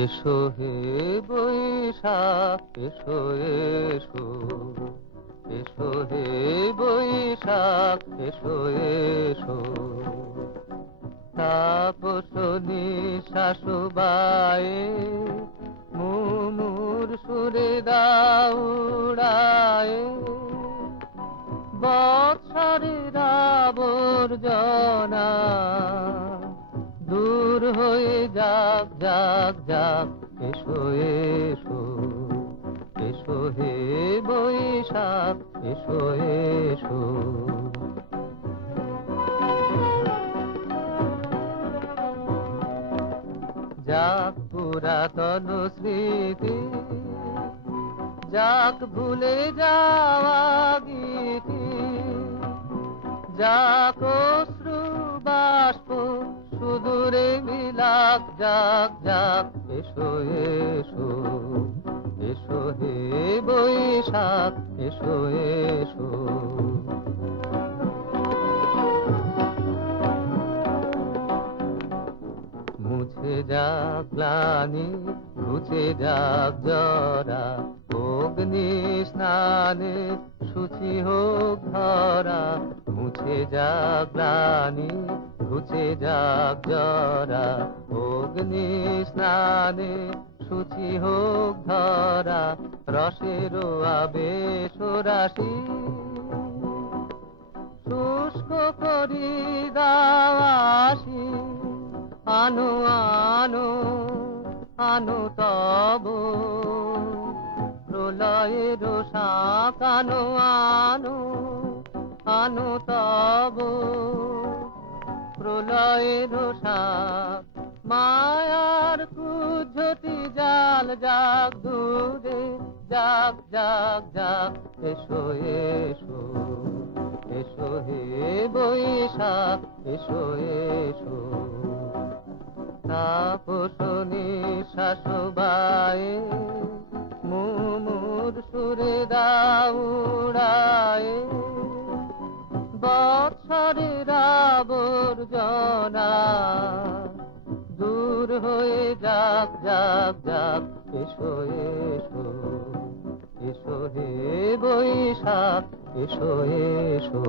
এসো হে বৈশাখ এসো এসো, এসো হে বৈশাখ এসো এসো। তাপসনী শাশুবায়ে মুমুর সুরে দাউড়ায়ে, বৎসরের আবর্জনা দূর হয়ে যাক যাক যাক। এসো এসো, এসো হে বৈশাখ এসো এসো। যাক পুরাতন স্মৃতি, যাক ভুলে যাওয়া গীতি, যাক অশ্রু বাষ্প সুদূরে মিলাক যাক যাক। এসো এসো, এসো হে বৈশাখ এসো এসো। মুছে যাক গ্লানি, ঘুচে যাক জরা, অগ্নি স্নানে শুচি হোক ধরা। মুছে যাক গ্লানি, ঘুচে যাক জরা, অগ্নি স্নানে শুচি হোক ধরা। রসের আবেশ রাশি শুষ্ক করি দাওয়াসি, আনো আনো আনো তব প্রলয়ের শাক। আনো আনো আনো তব প্রলয়ের শাক। মায়ার কুজ্ঝটি জাল যাক দূরে যাক যাক যাক। এসো এসো, এসো হে বৈশাখ এসো এসো। তাপসনী শাশুবায়ে মুমুর সুরে দাউড়ায়ে, বৎসরের আবর্জনা দূর হয়ে যাক যাক যাক। এসো এসো, এসো হে বৈশাখ এসো এসো।